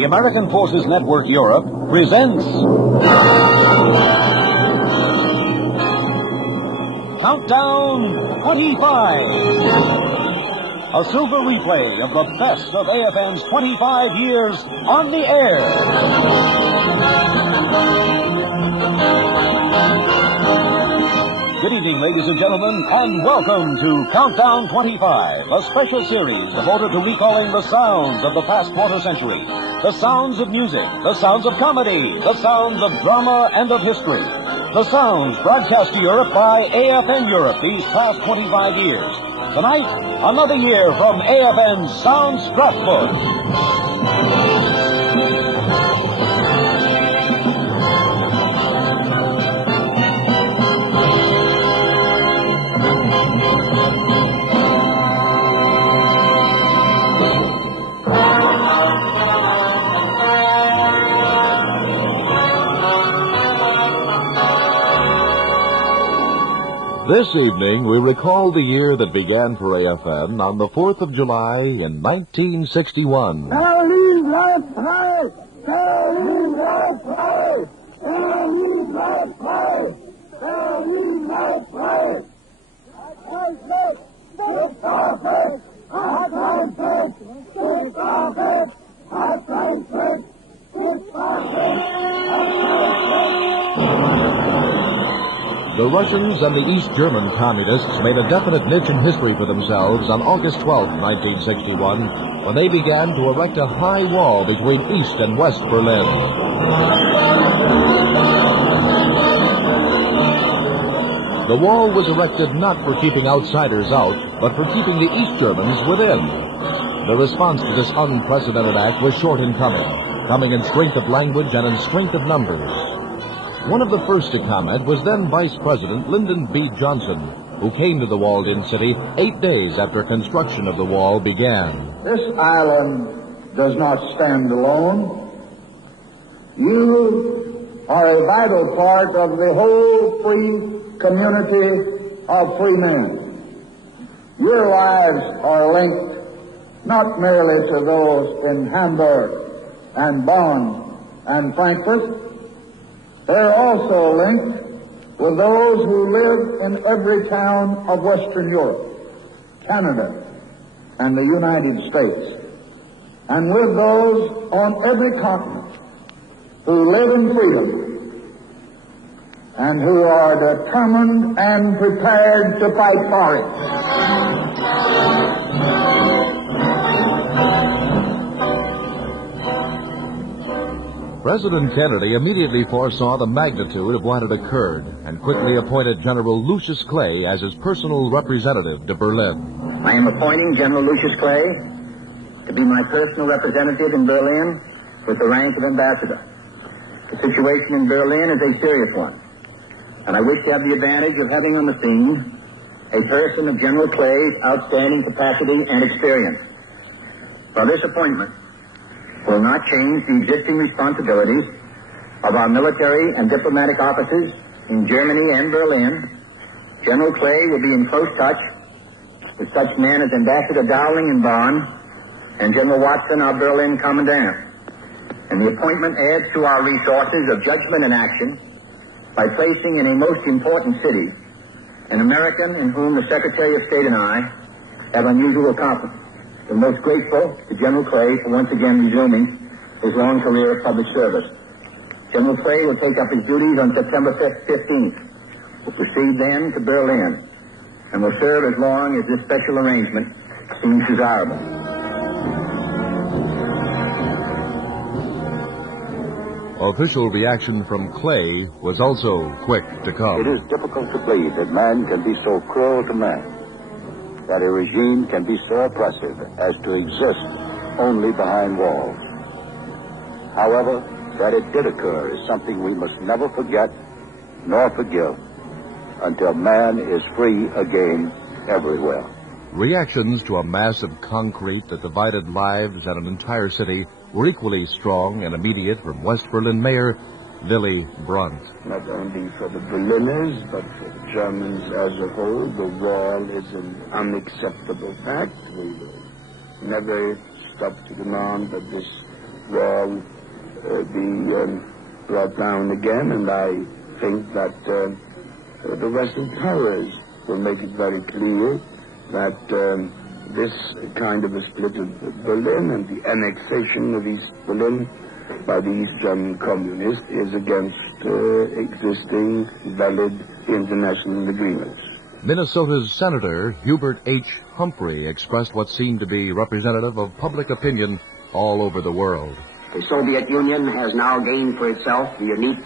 the American Forces Network Europe presents Countdown 25. A silver replay of the best of AFN's 25 years on the air. Good evening, ladies and gentlemen, and welcome to Countdown 25, a special series devoted to recalling the sounds of the past quarter century, the sounds of music, the sounds of comedy, the sounds of drama and of history, the sounds broadcast to Europe by AFN Europe these past 25 years. Tonight, another year from AFN's Sound Scrapbook. This evening, we recall the year that began for AFN on the 4th of July in 1961. The Russians and the East German communists made a definite niche in history for themselves on August 12, 1961, when they began to erect a high wall between East and West Berlin. The wall was erected not for keeping outsiders out, but for keeping the East Germans within. The response to this unprecedented act was short in coming in strength of language and in strength of numbers. One of the first to comment was then Vice President Lyndon B. Johnson, who came to the walled-in city 8 days after construction of the wall began. This island does not stand alone. You are a vital part of the whole free community of free men. Your lives are linked not merely to those in Hamburg and Bonn and Frankfurt. They're also linked with those who live in every town of Western Europe, Canada, and the United States, and with those on every continent who live in freedom and who are determined and prepared to fight for it. President Kennedy immediately foresaw the magnitude of what had occurred and quickly appointed General Lucius Clay as his personal representative to Berlin. I am appointing General Lucius Clay to be my personal representative in Berlin with the rank of ambassador. The situation in Berlin is a serious one, and I wish to have the advantage of having on the scene a person of General Clay's outstanding capacity and experience. For this appointment will not change the existing responsibilities of our military and diplomatic officers in Germany and Berlin. General Clay will be in close touch with such men as Ambassador Dowling in Bonn and General Watson, our Berlin commandant. And the appointment adds to our resources of judgment and action by placing in a most important city an American in whom the Secretary of State and I have unusual confidence. We're most grateful to General Clay for once again resuming his long career of public service. General Clay will take up his duties on September 15th. Will proceed then to Berlin and will serve as long as this special arrangement seems desirable. Official reaction from Clay was also quick to come. It is difficult to believe that man can be so cruel to man, that a regime can be so oppressive as to exist only behind walls. However, that it did occur is something we must never forget nor forgive until man is free again everywhere. Reactions to a mass of concrete that divided lives and an entire city were equally strong and immediate from West Berlin Mayor Willy Brandt. Not only for the Berliners, but for the Germans as a whole, the wall is an unacceptable fact. We will never stop to demand that this wall be brought down again, and I think that the Western powers will make it very clear that this kind of a split of Berlin and the annexation of East Berlin by the East German communists is against existing valid international agreements. Minnesota's Senator Hubert H. Humphrey expressed what seemed to be representative of public opinion all over the world. The Soviet Union has now gained for itself the unique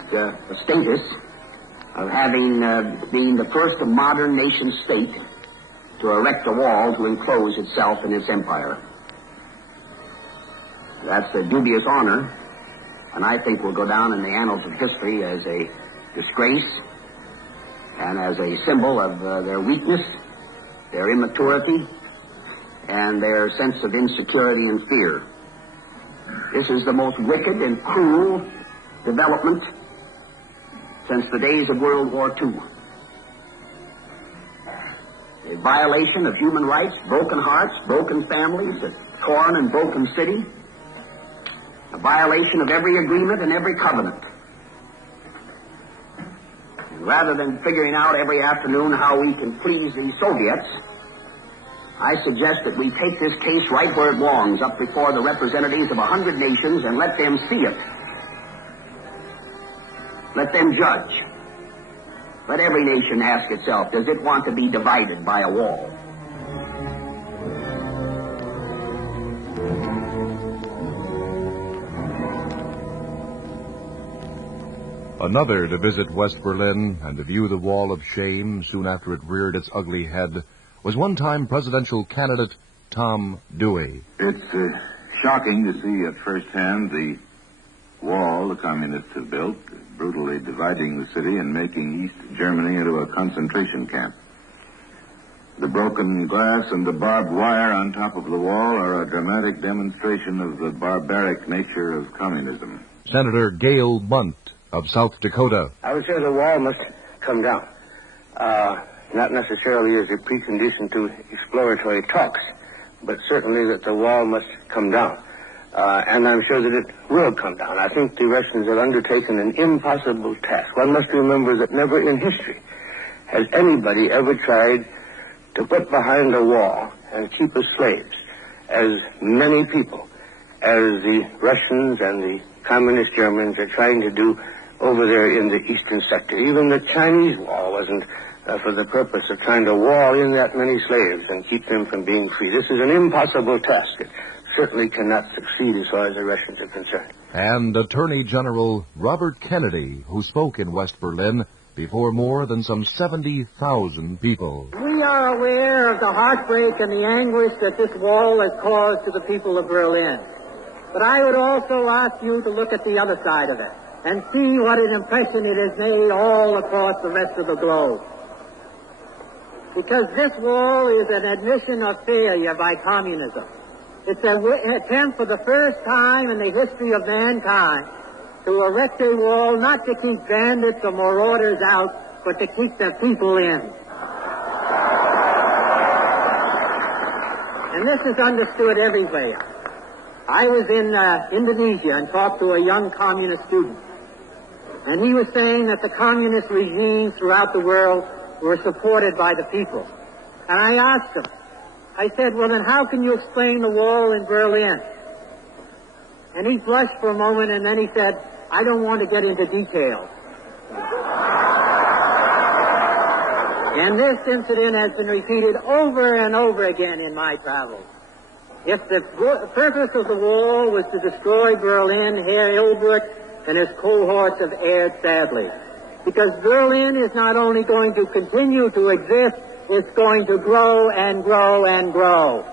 status of having been the first modern nation state to erect a wall to enclose itself in its empire. That's a dubious honor, and I think will go down in the annals of history as a disgrace and as a symbol of their weakness, their immaturity, and their sense of insecurity and fear. This is the most wicked and cruel development since the days of World War II. A violation of human rights, broken hearts, broken families, a torn and broken city, a violation of every agreement and every covenant. And rather than figuring out every afternoon how we can please the Soviets, I suggest that we take this case right where it belongs, up before the representatives of 100 nations, and let them see it. Let them judge. Let every nation ask itself, does it want to be divided by a wall? Another to visit West Berlin and to view the wall of shame soon after it reared its ugly head was one-time presidential candidate Tom Dewey. It's shocking to see at first hand the wall the communists have built, brutally dividing the city and making East Germany into a concentration camp. The broken glass and the barbed wire on top of the wall are a dramatic demonstration of the barbaric nature of communism. Senator Gail Bunt of South Dakota. I would say the wall must come down. Not necessarily as a precondition to exploratory talks, but certainly that the wall must come down. And I'm sure that it will come down. I think the Russians have undertaken an impossible task. One must remember that never in history has anybody ever tried to put behind a wall and keep as slaves as many people as the Russians and the communist Germans are trying to do over there in the eastern sector. Even the Chinese wall wasn't for the purpose of trying to wall in that many slaves and keep them from being free. This is an impossible task. It certainly cannot succeed as far as the Russians are concerned. And Attorney General Robert Kennedy, who spoke in West Berlin before more than some 70,000 people. We are aware of the heartbreak and the anguish that this wall has caused to the people of Berlin. But I would also ask you to look at the other side of it and see what an impression it has made all across the rest of the globe. Because this wall is an admission of failure by communism. It's an attempt for the first time in the history of mankind to erect a wall not to keep bandits or marauders out, but to keep the people in. And this is understood everywhere. I was in Indonesia and talked to a young communist student. And he was saying that the communist regimes throughout the world were supported by the people. And I asked him, I said, well, then how can you explain the wall in Berlin? And he blushed for a moment, and then he said, I don't want to get into details. And this incident has been repeated over and over again in my travels. If the purpose of the wall was to destroy Berlin, Herr Hilbert and his cohorts have erred sadly. Because Berlin is not only going to continue to exist, it's going to grow and grow and grow.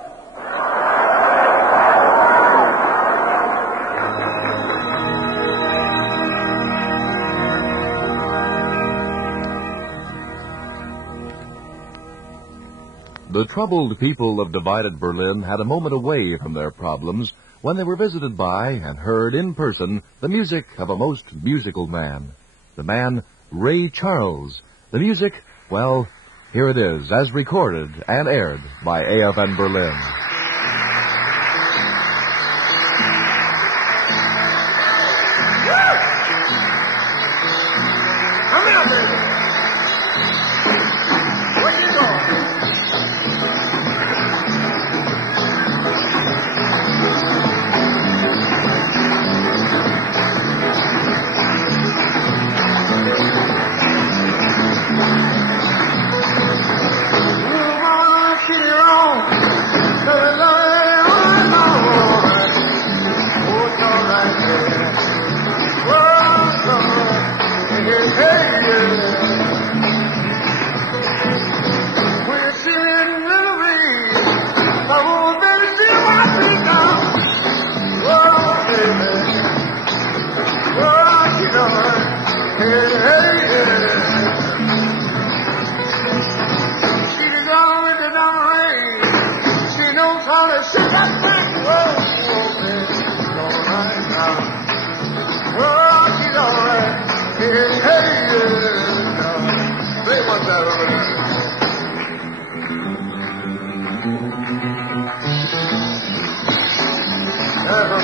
The troubled people of divided Berlin had a moment away from their problems when they were visited by and heard in person the music of a most musical man. The man, Ray Charles. The music, well, here it is, as recorded and aired by AFN Berlin.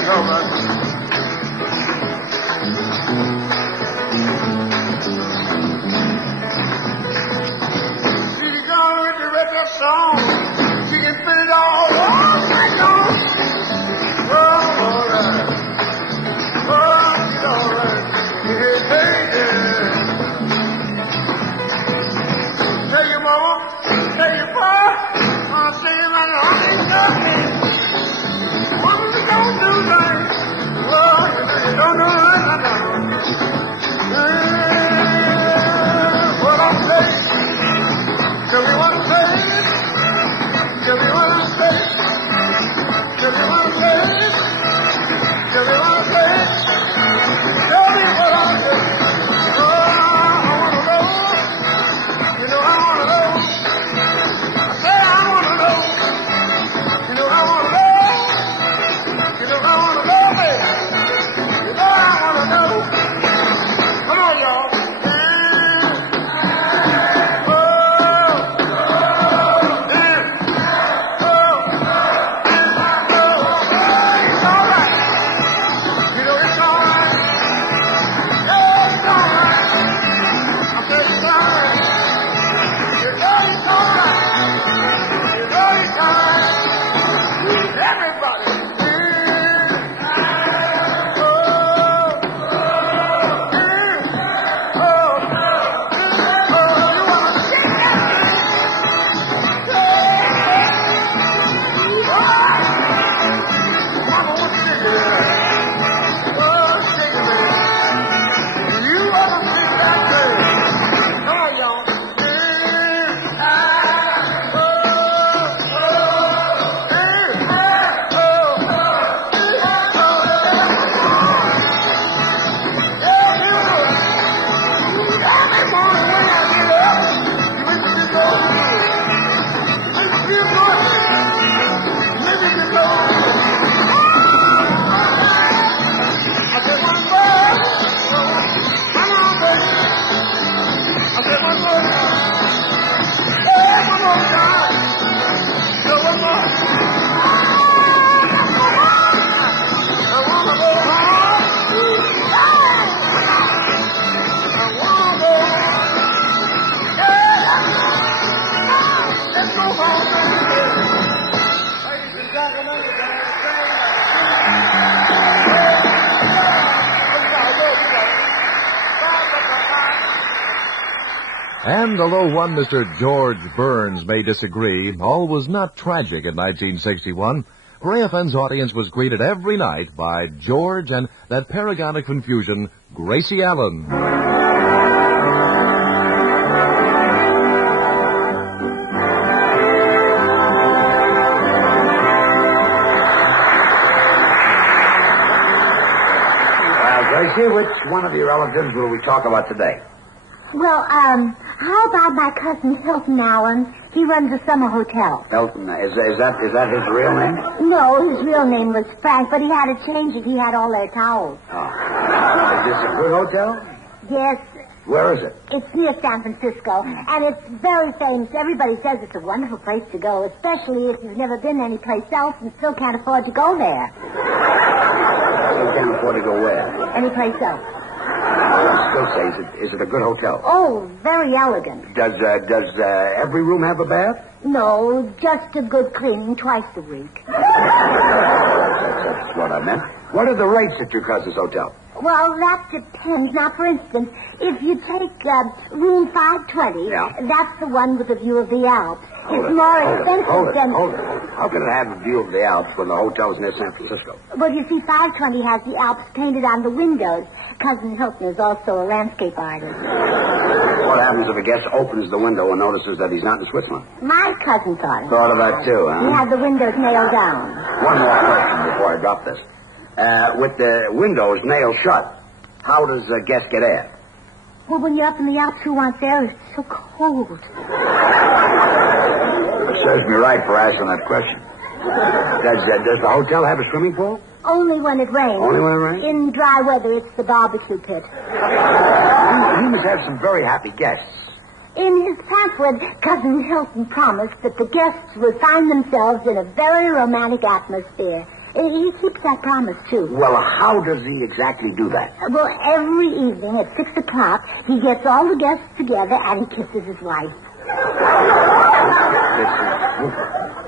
it's all right. Song. She can fit it all night long. Oh, all right. Oh, it's all right. Yeah, yeah. Tell your mama, tell your pa, I'll say you right now, I ain't nothing. Woman, you don't do right. Oh, you don't do right, I know. What I'm saying, tell me what I'm saying. Tell me what I'm saying. Tell me what I'm saying. Tell me what I'm saying. Tell me what I'm saying. Oh, I wanna know. You know I wanna know. I say I wanna know. You know I wanna know. You know I wanna know, baby. You know I wanna know. Come on, y'all. And although one Mr. George Burns may disagree, all was not tragic in 1961. For AFN's audience was greeted every night by George and that paragon of confusion, Gracie Allen. Gracie, which one of your relatives will we talk about today? Well, how about my cousin Hilton Allen? He runs a summer hotel. Hilton, is that his real name? No, his real name was Frank, but he had to change it. He had all their towels. Oh. Is this a good hotel? Yes. Where is it? It's near San Francisco, and it's very famous. Everybody says it's a wonderful place to go, especially if you've never been anyplace else and still can't afford to go there. Still can't afford to go where? Anyplace else. I still say, is it a good hotel? Oh, very elegant. Does every room have a bath? No, just a good cleaning twice a week. That's what I meant. What are the rates at your cousin's hotel? Well, that depends. Now, for instance, if you take room 520, that's the one with a view of the Alps. It's more expensive than... Hold it. How can it have a view of the Alps when the hotel's near San Francisco? Well, you see, 520 has the Alps painted on the windows. Cousin Hilton is also a landscape artist. What happens if a guest opens the window and notices that he's not in Switzerland? My cousin thought of Thought of that, too, huh? He had the windows nailed down. One more question before I drop this. With the windows nailed shut, how does a guest get air? Well, when you're up in the Alps, who wants air? It's so cold. It serves me right for asking that question. Does the hotel have a swimming pool? Only when it rains. Only when it rains? In dry weather, it's the barbecue pit. He must have some very happy guests. In his pamphlet, Cousin Hilton promised that the guests would find themselves in a very romantic atmosphere. He keeps that promise, too. Well, how does he exactly do that? Well, every evening at 6 o'clock, he gets all the guests together and he kisses his wife.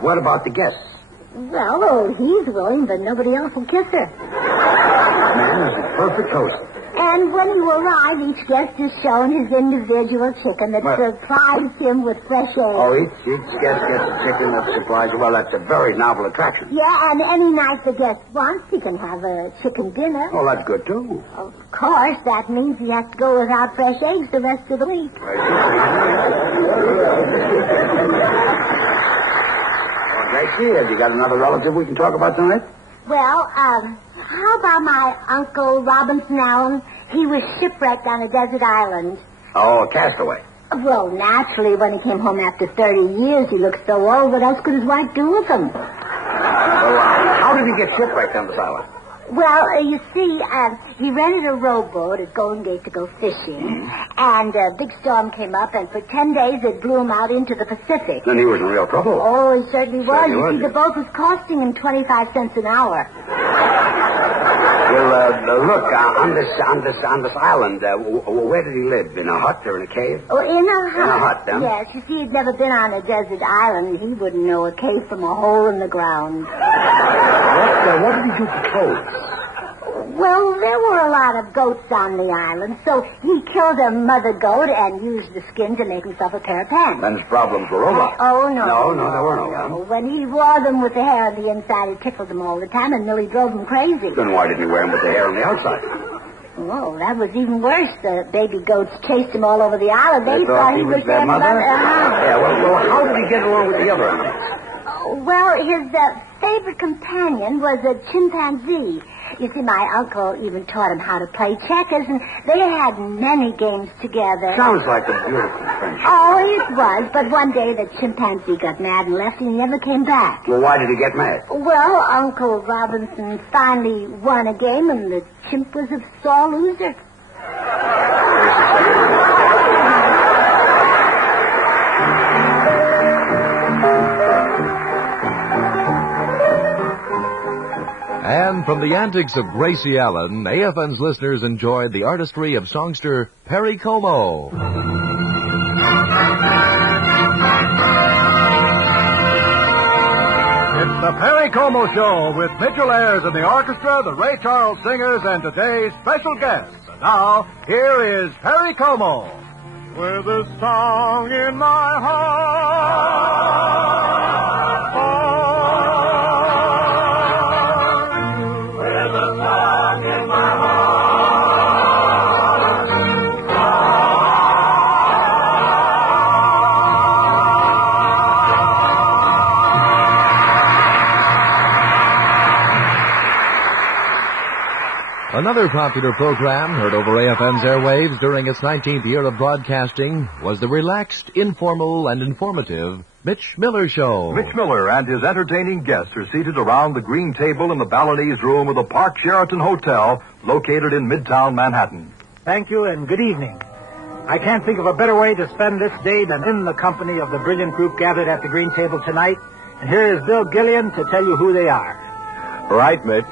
What about the guests? Well, he's willing, but nobody else will kiss her. Man is a perfect host. And when you arrive, each guest is shown his individual chicken that supplies him with fresh air. Oh, each guest gets a chicken that supplies... Well, that's a very novel attraction. Yeah, and any night the guest wants, he can have a chicken dinner. Oh, that's good, too. Of course, that means he has to go without fresh eggs the rest of the week. Gracie, have you got another relative we can talk about tonight? Well, how about my Uncle Robinson Allen? He was shipwrecked on a desert island. Oh, a castaway. Well, naturally, when he came home after 30 years, he looked so old. What else could his wife do with him? Well, how did he get shipwrecked on this island? Well, you see, he rented a rowboat at Golden Gate to go fishing, and a big storm came up, and for 10 days it blew him out into the Pacific. Then he was in real trouble. Oh, he certainly was. You see, the boat was costing him 25 cents an hour. Well, look, on this island, where did he live? In a hut or in a cave? Oh, in a hut. In a hut, then? Yes, you see, he'd never been on a desert island. He wouldn't know a cave from a hole in the ground. What did he do for clothes? Well, there were a lot of goats on the island, so he killed a mother goat and used the skin to make himself a pair of pants. Then his problems were over. Oh, no. No, there were no. When he wore them with the hair on the inside, it tickled them all the time and nearly drove him crazy. Then why didn't he wear them with the hair on the outside? Oh, that was even worse. The baby goats chased him all over the island. They thought he was their mother? Yeah, well, how did he get along with the other animals? Well, his favorite companion was a chimpanzee. You see, my uncle even taught him how to play checkers, and they had many games together. Sounds like a beautiful friendship. Oh, it was, but one day the chimpanzee got mad and left, and he never came back. Well, why did he get mad? Well, Uncle Robinson finally won a game, and the chimp was a sore loser. And from the antics of Gracie Allen, AFN's listeners enjoyed the artistry of songster Perry Como. It's the Perry Como Show with Mitchell Ayers and the orchestra, the Ray Charles Singers, and today's special guests. And now, here is Perry Como. With a song in my heart. Another popular program heard over AFN's airwaves during its 19th year of broadcasting was the relaxed, informal, and informative Mitch Miller Show. Mitch Miller and his entertaining guests are seated around the green table in the Balinese room of the Park Sheraton Hotel, located in Midtown Manhattan. Thank you and good evening. I can't think of a better way to spend this day than in the company of the brilliant group gathered at the green table tonight. And here is Bill Gillian to tell you who they are. Right, Mitch.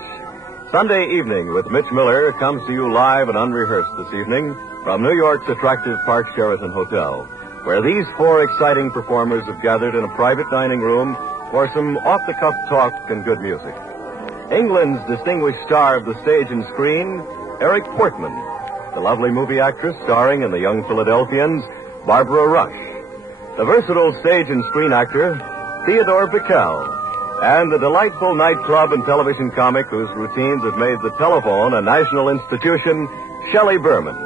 Sunday Evening with Mitch Miller comes to you live and unrehearsed this evening from New York's attractive Park Sheraton Hotel, where these four exciting performers have gathered in a private dining room for some off-the-cuff talk and good music. England's distinguished star of the stage and screen, Eric Portman, the lovely movie actress starring in The Young Philadelphians, Barbara Rush, the versatile stage and screen actor, Theodore Bickel, and the delightful nightclub and television comic whose routines have made the telephone a national institution, Shelley Berman.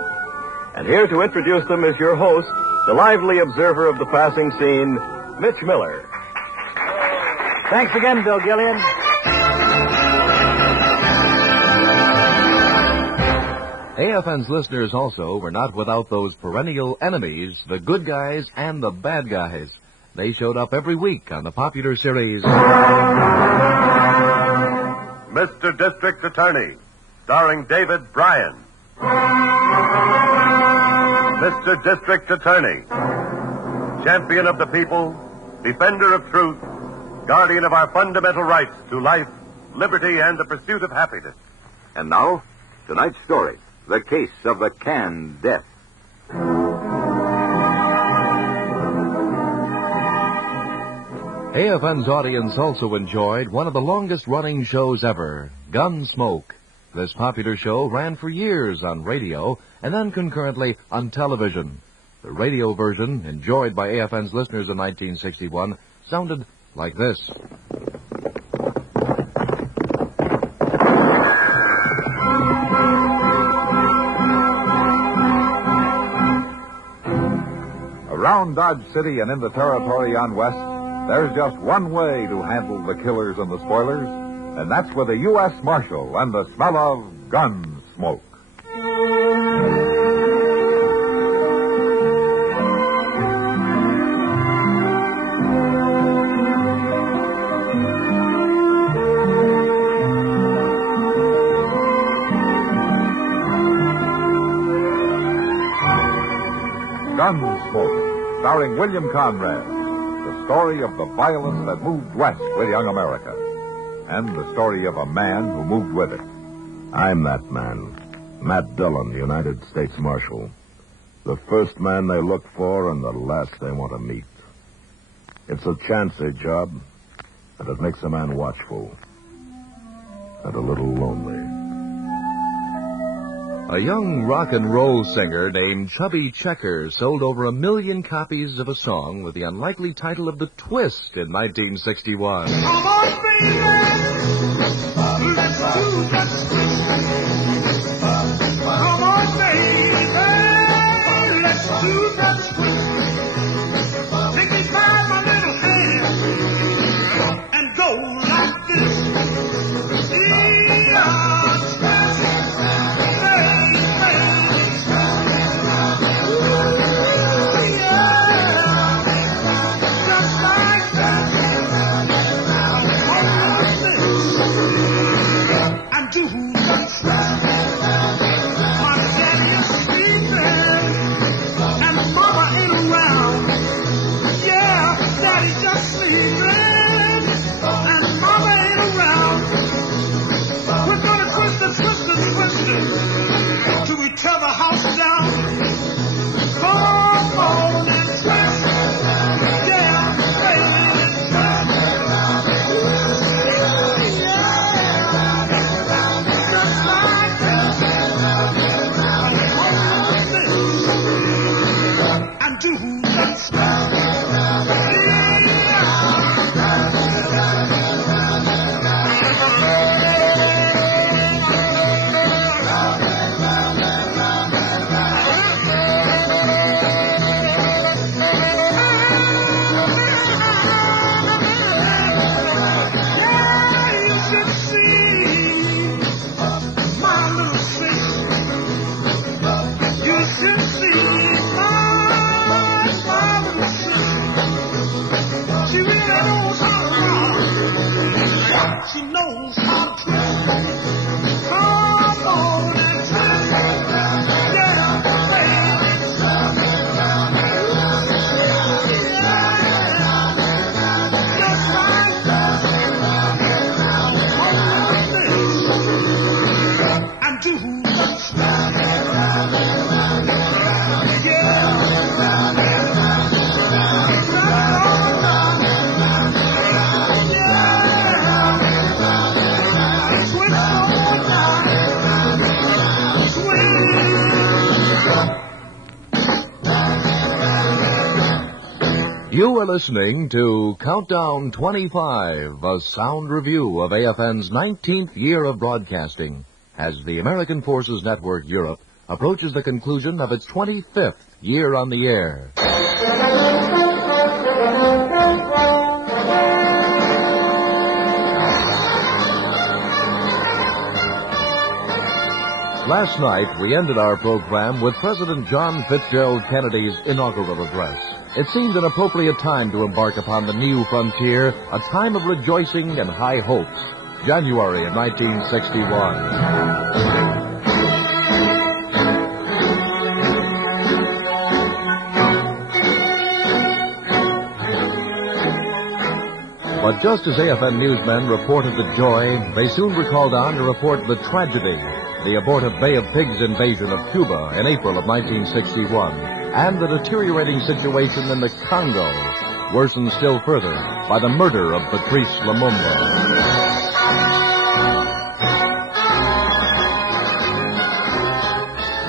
And here to introduce them is your host, the lively observer of the passing scene, Mitch Miller. Thanks again, Bill Gillian. AFN's listeners also were not without those perennial enemies, the good guys and the bad guys. They showed up every week on the popular series Mr. District Attorney, starring David Bryan. Mr. District Attorney, champion of the people, defender of truth, guardian of our fundamental rights to life, liberty, and the pursuit of happiness. And now, tonight's story, the case of the canned death. AFN's audience also enjoyed one of the longest-running shows ever, Gunsmoke. This popular show ran for years on radio and then concurrently on television. The radio version, enjoyed by AFN's listeners in 1961, sounded like this. Around Dodge City and in the territory on West, there's just one way to handle the killers and the spoilers, and that's with a U.S. Marshal and the smell of gun smoke. Gunsmoke, starring William Conrad. The story of the violence that moved west with young America. And the story of a man who moved with it. I'm that man. Matt Dillon, United States Marshal. The first man they look for and the last they want to meet. It's a chancy job, and it makes a man watchful. And a little lonely. A young rock and roll singer named Chubby Checker sold over 1 million copies of a song with the unlikely title of The Twist in 1961. Come on, baby, let's do that twist. Come on, baby, let's do that twist. Take me by my little hand and go like this. Yeah. You are listening to Countdown 25, a sound review of AFN's 19th year of broadcasting, as the American Forces Network Europe approaches the conclusion of its 25th year on the air. Last night, we ended our program with President John Fitzgerald Kennedy's inaugural address. It seemed an appropriate time to embark upon the new frontier, a time of rejoicing and high hopes. January of 1961. But just as AFN newsmen reported the joy, they soon were called on to report the tragedy, the abortive Bay of Pigs invasion of Cuba in April of 1961, and the deteriorating situation in the Congo, worsened still further by the murder of Patrice Lumumba.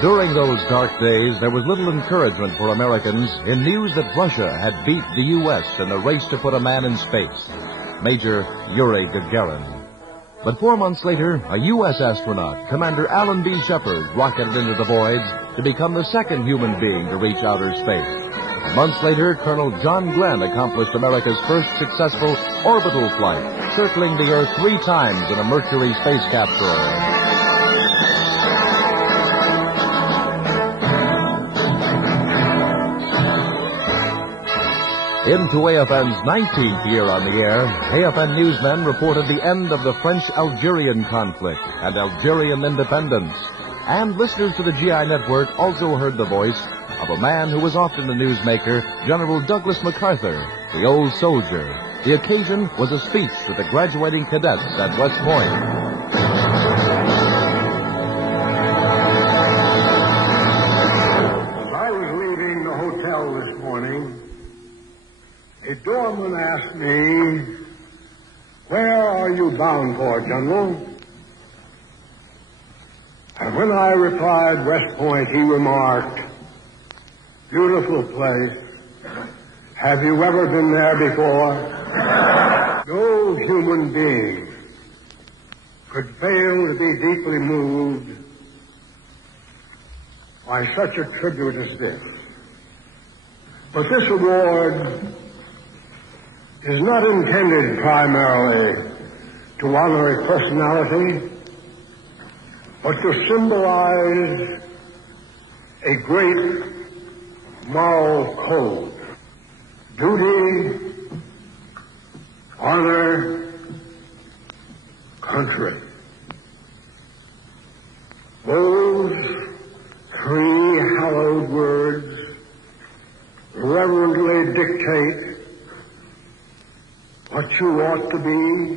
During those dark days, there was little encouragement for Americans in news that Russia had beat the U.S. in the race to put a man in space, Major Yuri Gagarin. But 4 months later, a U.S. astronaut, Commander Alan B. Shepard, rocketed into the void to become the second human being to reach outer space. Months later, Colonel John Glenn accomplished America's first successful orbital flight, circling the Earth 3 times in a Mercury space capsule. Into AFN's 19th year on the air, AFN newsmen reported the end of the French-Algerian conflict and Algerian independence. And listeners to the GI network also heard the voice of a man who was often the newsmaker, General Douglas MacArthur, the old soldier. The occasion was a speech to the graduating cadets at West Point. As I was leaving the hotel this morning, a doorman asked me, "Where are you bound for, General?" And when I replied West Point, he remarked, "Beautiful place. Have you ever been there before?" No human being could fail to be deeply moved by such a tribute as this. But this award is not intended primarily to honor a personality, but to symbolize a great moral code. Duty, honor, country. Those 3 hallowed words reverently dictate what you ought to be,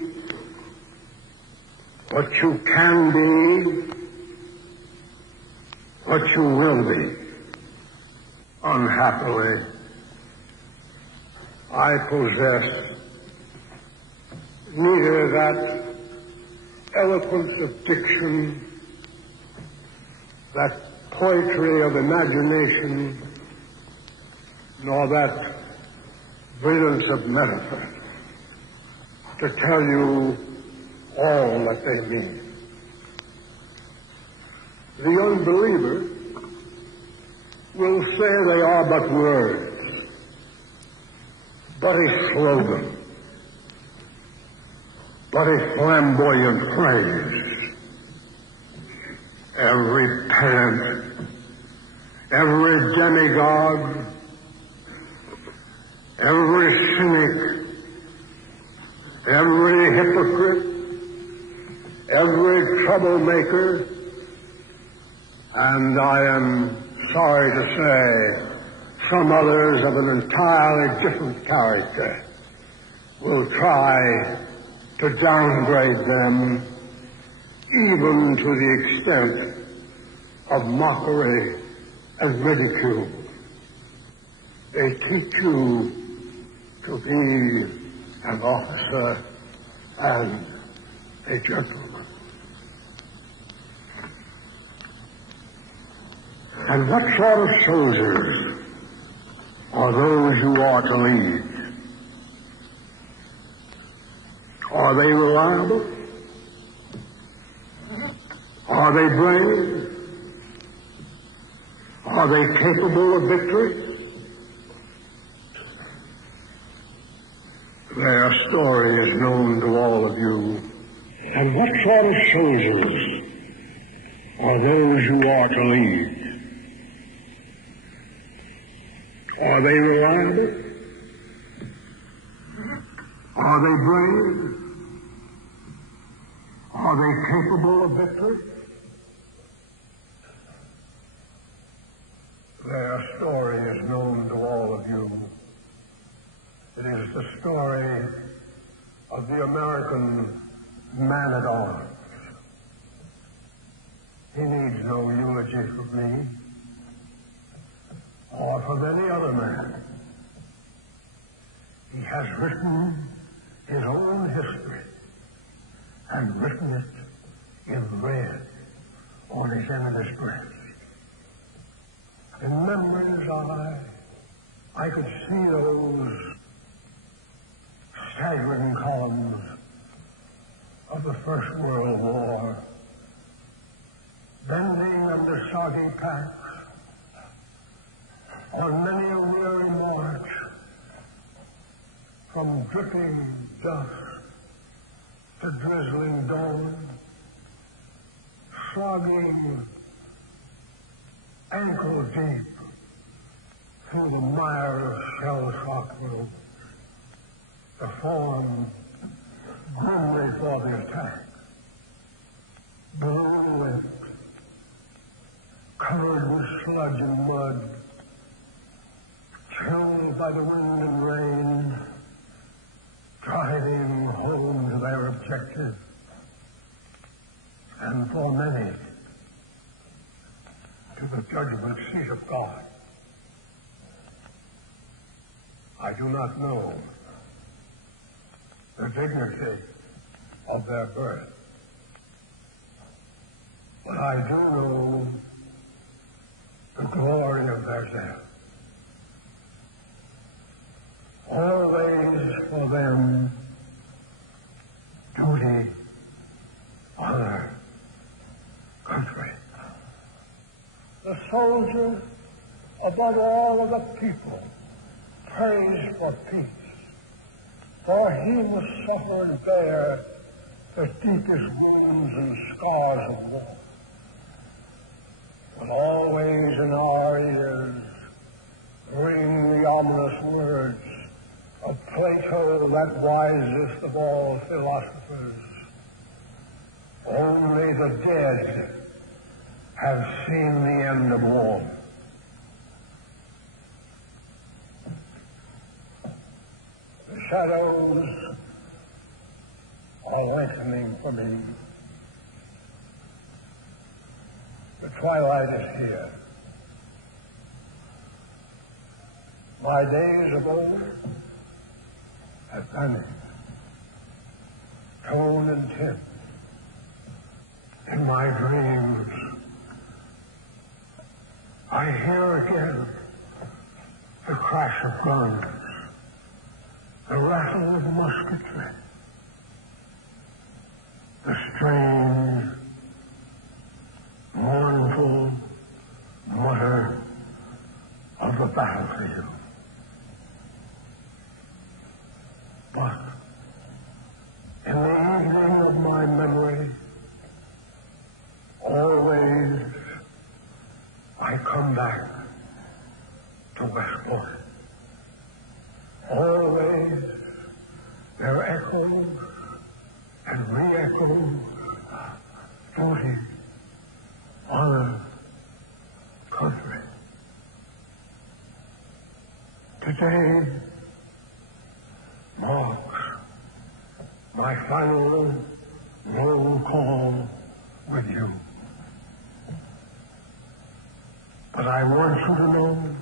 what you can be, what you will be. Unhappily, I possess neither that eloquence of diction, that poetry of imagination, nor that brilliance of metaphor to tell you all that they mean. The unbeliever will say they are but words, but a slogan, but a flamboyant phrase. Every pedant, every demigod, every cynic, every hypocrite, every troublemaker, and I am sorry to say some others of an entirely different character, will try to downgrade them even to the extent of mockery and ridicule. They teach you to be an officer and a gentleman. And what sort of soldiers are those you are to lead? Are they reliable? Are they brave? Are they capable of victory? Their story is known to all of you. And what sort of soldiers are those you are to lead? Are they reliable? Are they brave? Are they capable of victory? Their story is known to all of you. It is the story of the American man-at-arms. He needs no eulogy from me or from any other man. He has written his own history and written it in red on his enemy's breast. In memories I could see those staggering columns of the First World War, bending under soggy packs on many a weary march from dripping dust to drizzling dawn, slogging ankle deep through the mire of shell-shock roads to form grimly for the attack, blue-lipped, covered with sludge and mud, chilled by the wind and rain, driving home to their objective, and for many, to the judgment seat of God. I do not know the dignity of their birth, but I do know the glory of their death. Always for them, duty, honor, country. The soldier, above all of the people, prays for peace, for he must suffer and bear the deepest wounds and scars of war. But always in our ears ring the ominous words of Plato, that wisest of all philosophers. Only the dead have seen the end of war. The shadows are lengthening for me. The twilight is here. My days of old have vanished, tone and tint. In my dreams, I hear again the crash of guns, the rattle of musketry, the strange, mournful mutter of the battlefield. But in the evening of my memory, always I come back to West Point. Always there echoes and re-echoes duty, honor, country. Today marks my final roll call with you. But I want you to know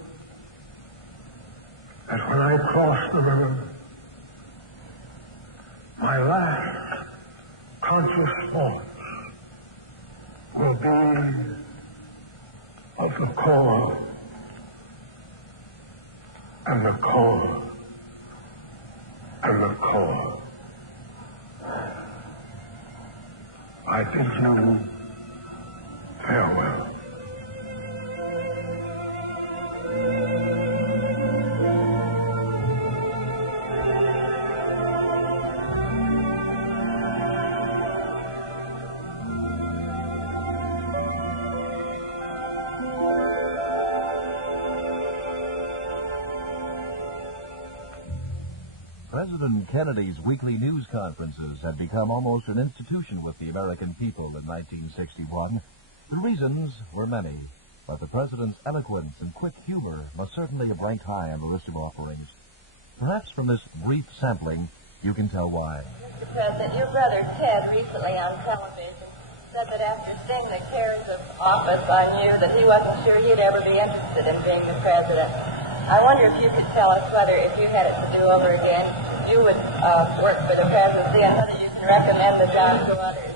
that when I cross the river, my last conscious thoughts will be of the corps and the corps and the corps. I bid you farewell. President Kennedy's weekly news conferences had become almost an institution with the American people in 1961. The reasons were many, but the president's eloquence and quick humor must certainly have ranked high on the list of offerings. Perhaps from this brief sampling, You can tell why. Mr. President, your brother Ted recently on television said that after seeing the cares of office, I knew that he wasn't sure he'd ever be interested in being the president. I wonder if you could tell us whether, if you had it to do over again, you would work for the presidency and whether you can recommend the job to others.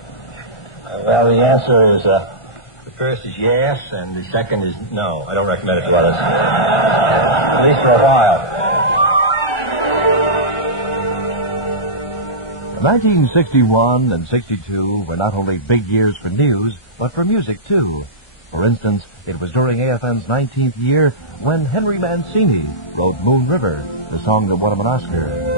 Well, the answer is, the first is yes, and the second is no. I don't recommend it to others. At least for a while. 1961 and 62 were not only big years for news, but for music, too. For instance, it was during AFN's 19th year when Henry Mancini wrote Moon River, the song that won him an Oscar.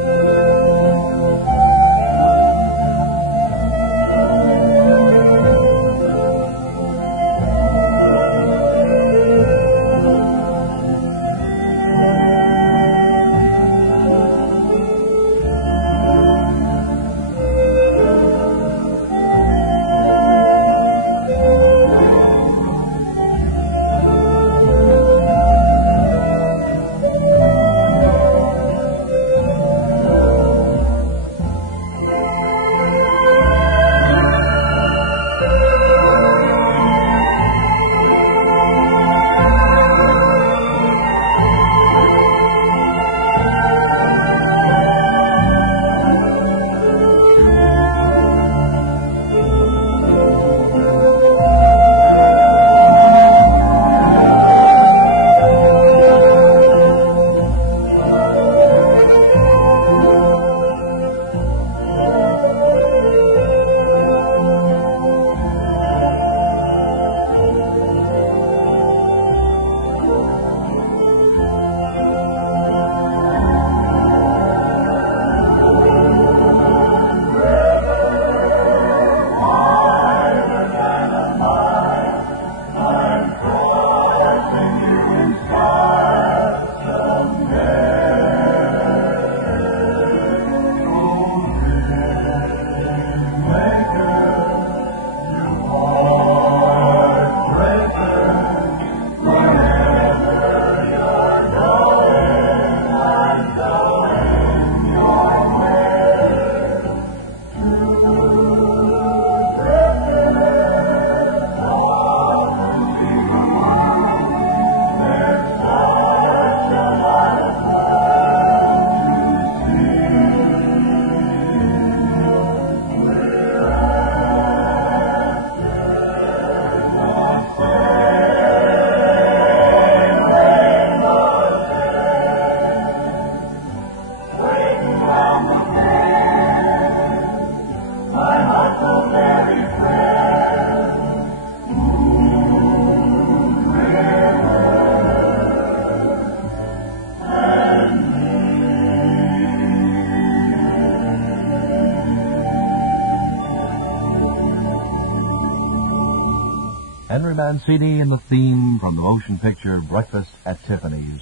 Henry Mancini and the theme from the motion picture Breakfast at Tiffany's.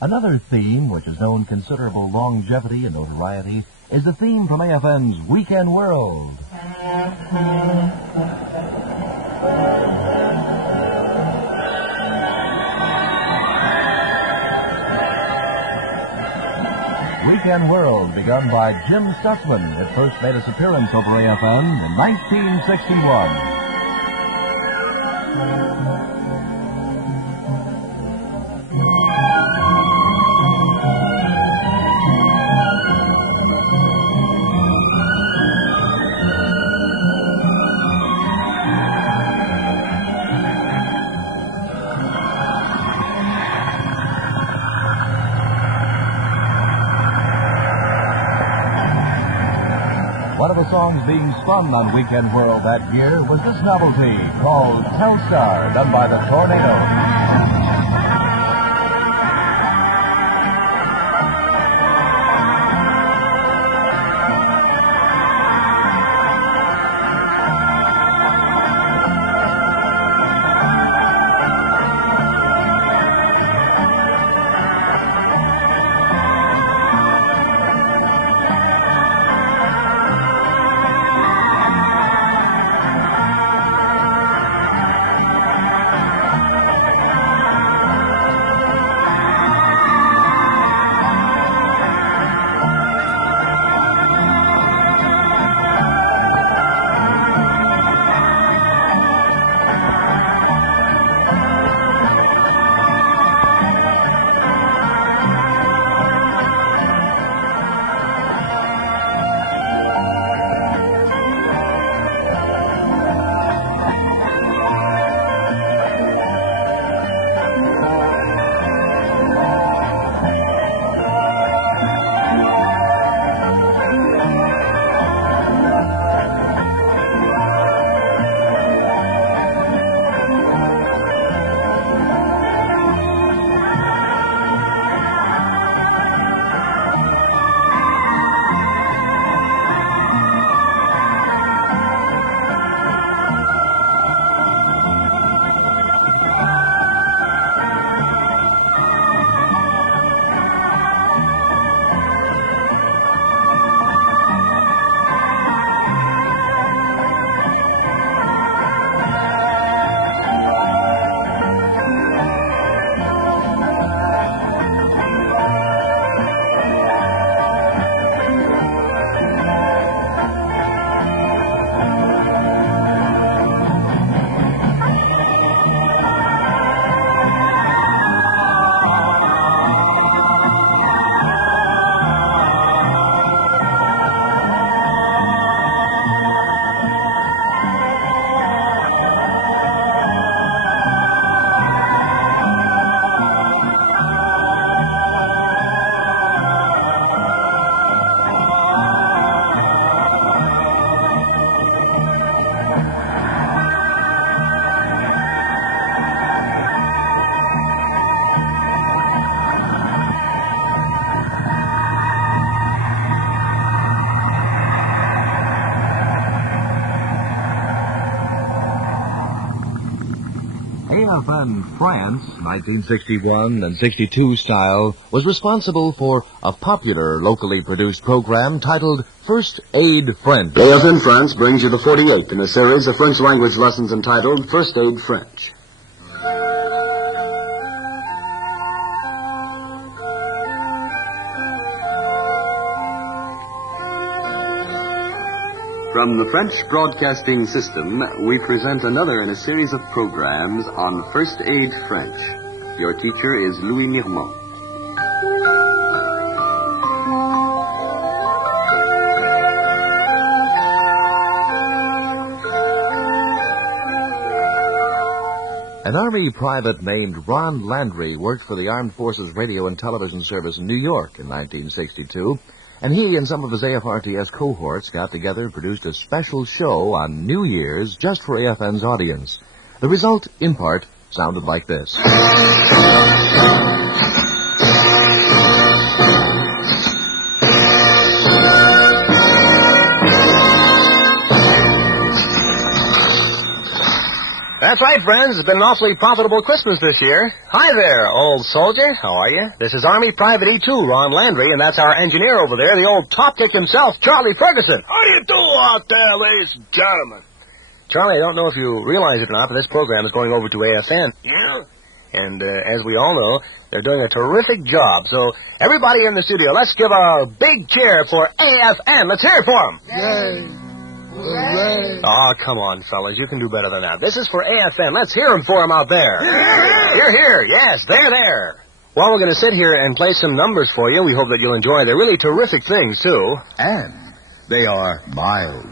Another theme which has known considerable longevity and notoriety is the theme from AFN's Weekend World. Weekend World, begun by Jim Sussman. It first made its appearance over AFN in 1961. One of the songs being spun on Weekend World that year was this novelty called Telstar, done by the Tornadoes. AFN France, 1961 and 62 style, was responsible for a popular locally produced program titled First Aid French. AFN France brings you the 48th in a series of French language lessons entitled First Aid French. From the French Broadcasting System, we present another in a series of programs on First Aid French. Your teacher is Louis Nirmont. An Army private named Ron Landry worked for the Armed Forces Radio and Television Service in New York in 1962. And he and some of his AFRTS cohorts got together and produced a special show on New Year's just for AFN's audience. The result, in part, sounded like this. That's right, friends. It's been an awfully profitable Christmas this year. Hi there, old soldier. How are you? This is Army Private E2, Ron Landry, and that's our engineer over there, the old top kick himself, Charlie Ferguson. How do you do out there, ladies and gentlemen? Charlie, I don't know if you realize it or not, but this program is going over to AFN. Yeah? And as we all know, they're doing a terrific job. So, everybody in the studio, let's give a big cheer for AFN. Let's hear it for them. Yay. Hooray. Oh, come on, fellas. You can do better than that. This is for AFN. Let's hear them for them out there. Hear, hear. Yes, they're there. Well, we're going to sit here and play some numbers for you. We hope that you'll enjoy. They're really terrific things, too. And they are mild.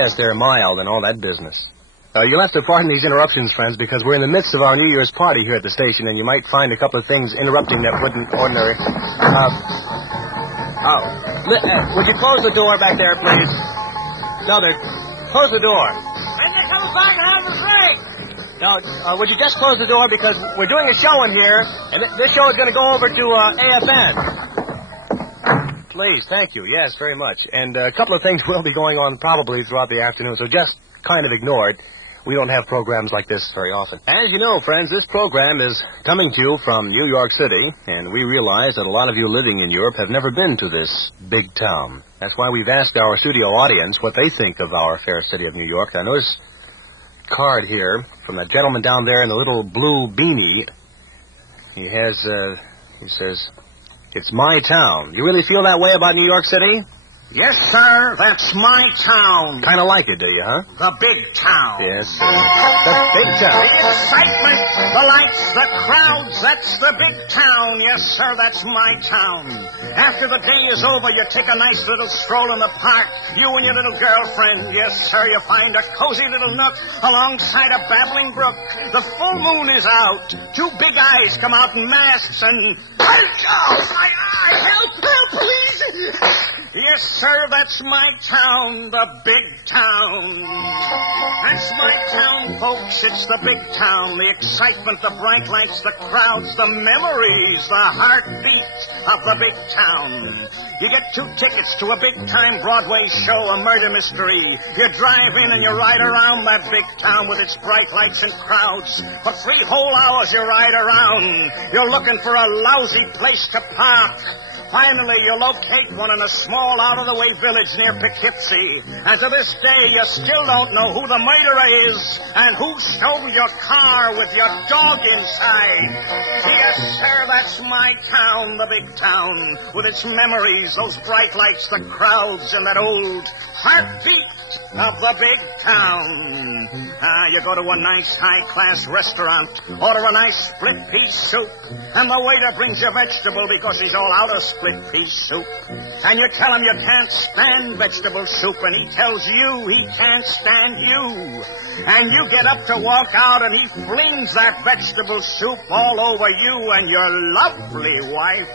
Yes, they're mild and all that business. You'll have to pardon these interruptions, friends, because we're in the midst of our New Year's party here at the station, and you might find a couple of things interrupting that wouldn't ordinary. Would you close the door back there, please? No, close the door. And they come back around the ring. Now, would you just close the door because we're doing a show in here, and this show is going to go over to AFN. Please, thank you. Yes, very much. And a couple of things will be going on probably throughout the afternoon, so just kind of ignore it. We don't have programs like this very often. As you know, friends, this program is coming to you from New York City, and we realize that a lot of you living in Europe have never been to this big town. That's why we've asked our studio audience what they think of our fair city of New York. I notice a card here from that gentleman down there in the little blue beanie. He says, "It's my town." You really feel that way about New York City? Yes, sir, that's my town. Kind of like it, do you, huh? The big town. Yes, sir. The big town. The excitement, the lights, the crowds, that's the big town. Yes, sir, that's my town. After the day is over, you take a nice little stroll in the park, you and your little girlfriend. Yes, sir, you find a cozy little nook alongside a babbling brook. The full moon is out. Two big eyes come out in masks and... Oh, my eye! Help, please! Yes, sir, that's my town, the big town. That's my town, folks, it's the big town. The excitement, the bright lights, the crowds, the memories, the heartbeat of the big town. You get 2 tickets to a big-time Broadway show, a murder mystery. You drive in and you ride around that big town with its bright lights and crowds. For 3 whole hours you ride around. You're looking for a lousy place to park. Finally, you locate one in a small, out-of-the-way village near Poughkeepsie. And to this day, you still don't know who the murderer is and who stole your car with your dog inside. Yes, sir, that's my town, the big town, with its memories, those bright lights, the crowds, and that old heartbeat of the big town. You go to a nice high-class restaurant, order a nice split-piece soup, and the waiter brings you vegetable because he's all out of split-piece soup. And you tell him you can't stand vegetable soup, and he tells you he can't stand you. And you get up to walk out, and he flings that vegetable soup all over you and your lovely wife.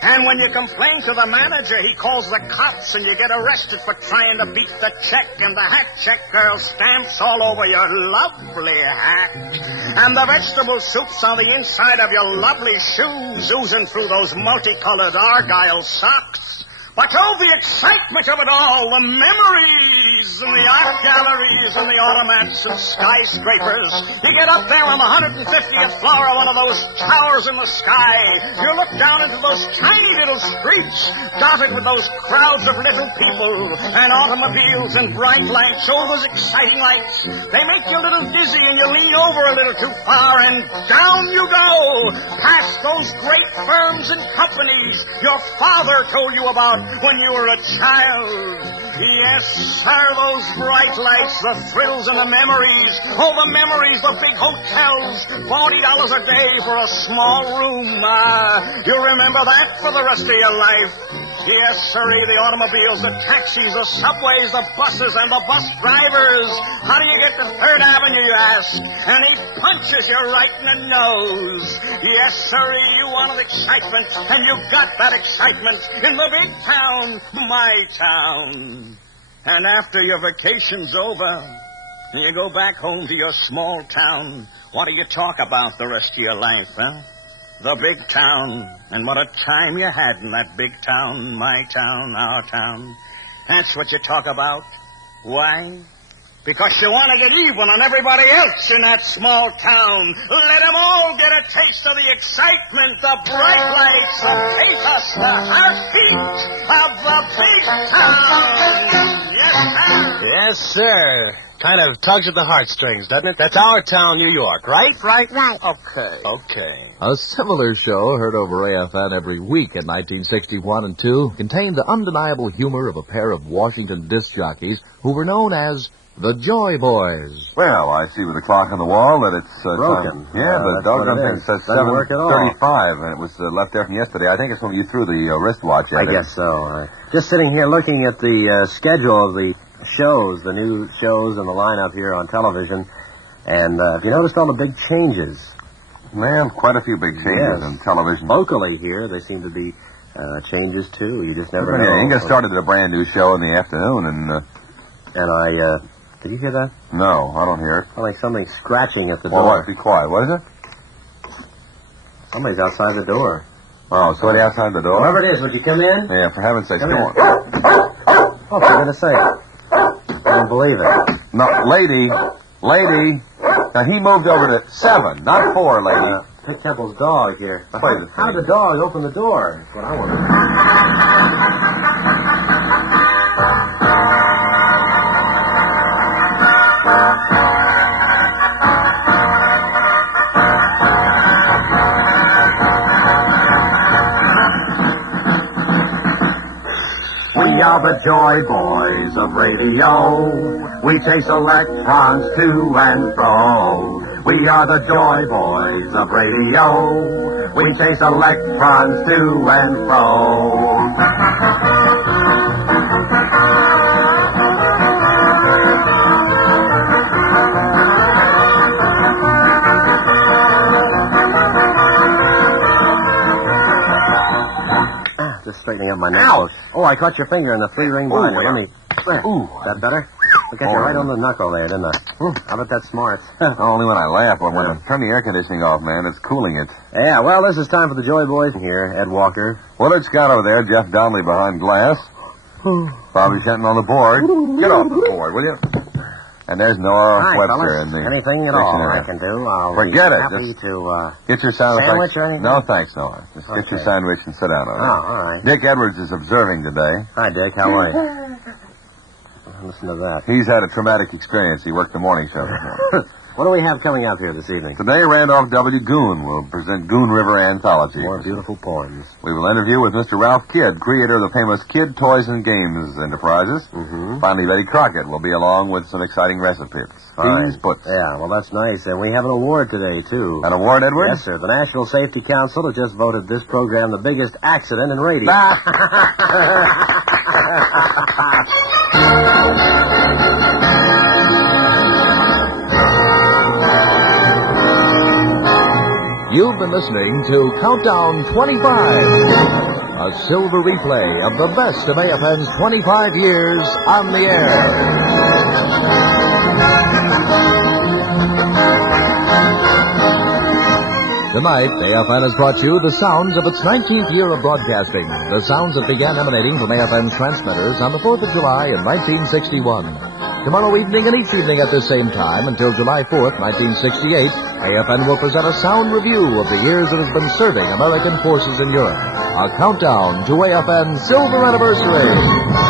And when you complain to the manager, he calls the cops and you get arrested for trying to beat the check, and the hat check girl stamps all over your lovely hat. And the vegetable soup's on the inside of your lovely shoes, oozing through those multicolored argyle socks. But oh, the excitement of it all, the memories and the art galleries and the automats and skyscrapers. You get up there on the 150th floor of one of those towers in the sky. You look down into those tiny little streets, dotted with those crowds of little people and automobiles and bright lights. Oh, those exciting lights. They make you a little dizzy and you lean over a little too far and down you go. Past those great firms and companies your father told you about when you were a child. Yes, sir, those bright lights, the thrills and the memories. Oh, the memories, the big hotels, $40 a day for a small room. You remember that for the rest of your life. Yes, sirree, the automobiles, the taxis, the subways, the buses, and the bus drivers. How do you get to 3rd Avenue, you ask? And he punches you right in the nose. Yes, sirree, you wanted excitement, and you got that excitement in the big town, my town. And after your vacation's over, you go back home to your small town. What do you talk about the rest of your life, huh? The big town, and what a time you had in that big town, my town, our town. That's what you talk about. Why? Because you want to get even on everybody else in that small town. Let them all get a taste of the excitement, the bright lights, the pathos, the heartbeat of the big town. Yes, sir. Yes, sir. Kind of tugs at the heartstrings, doesn't it? That's our town, New York, right? Right. Okay. A similar show heard over AFN every week in 1961 and 2 contained the undeniable humor of a pair of Washington disc jockeys who were known as the Joy Boys. Well, I see with the clock on the wall that it's broken. The doggone thing says 7:35, and it was left there from yesterday. I think it's when you threw the wristwatch at it. I guess so. Just sitting here looking at the schedule of the shows, the new shows and the lineup here on television, and have you noticed all the big changes? Man, quite a few big changes in television. Locally here, there seem to be changes too. You just never know. Yeah, you get started at a brand new show in the afternoon, and did you hear that? No, I don't hear it. Well, like something scratching at the Well, door. what? Be quiet. What is it? Somebody's outside the door. Oh, somebody outside the door? Whoever it is, would you come in? Yeah, for heaven's sake, come on. Oh, for goodness sake. I don't believe it. No, lady. Now, he moved over to 7, not 4, lady. Pitt Temple's dog here. How'd the dog open the door? That's what I want to know. We are the Joy Boys of radio. We chase electrons to and fro. We are the Joy Boys of radio. We chase electrons to and fro. Just straightening up my knuckles. Oh, I caught your finger in the 3-ring binder. Let me... Ooh, is that better? I got you right on the knuckle there, didn't I? How about that smart? Only when I laugh, but when I turn the air conditioning off, man, it's cooling it. Yeah, well, this is time for the Joy Boys here. Ed Walker. Willard Scott over there, Jeff Donnelly behind glass. Bobby Kenton on the board. Get off the board, will you? And there's Nora Webster in the anything at all I can do. I'll Forget be it. happy Just to get your sandwich or anything. No, thanks, Nora. Just get your sandwich and sit down on it. Oh, all right. Dick Edwards is observing today. Hi, Dick. How are you? Listen to that. He's had a traumatic experience. He worked the morning show this morning. What do we have coming out here this evening? Today, Randolph W. Goon will present Goon River Anthology. More beautiful poems. We will interview with Mr. Ralph Kidd, creator of the famous Kidd Toys and Games Enterprises. Mm-hmm. Finally, Betty Crockett will be along with some exciting recipes. Peas, puts. Yeah, well, that's nice. And we have an award today, too. An award, Edward? Yes, sir. The National Safety Council has just voted this program the biggest accident in radio. You've been listening to Countdown 25, a silver replay of the best of AFN's 25 years on the air. Tonight, AFN has brought you the sounds of its 19th year of broadcasting. The sounds that began emanating from AFN transmitters on the 4th of July in 1961. Tomorrow evening and each evening at the same time until July 4th, 1968, AFN will present a sound review of the years it has been serving American forces in Europe. A countdown to AFN's silver anniversary.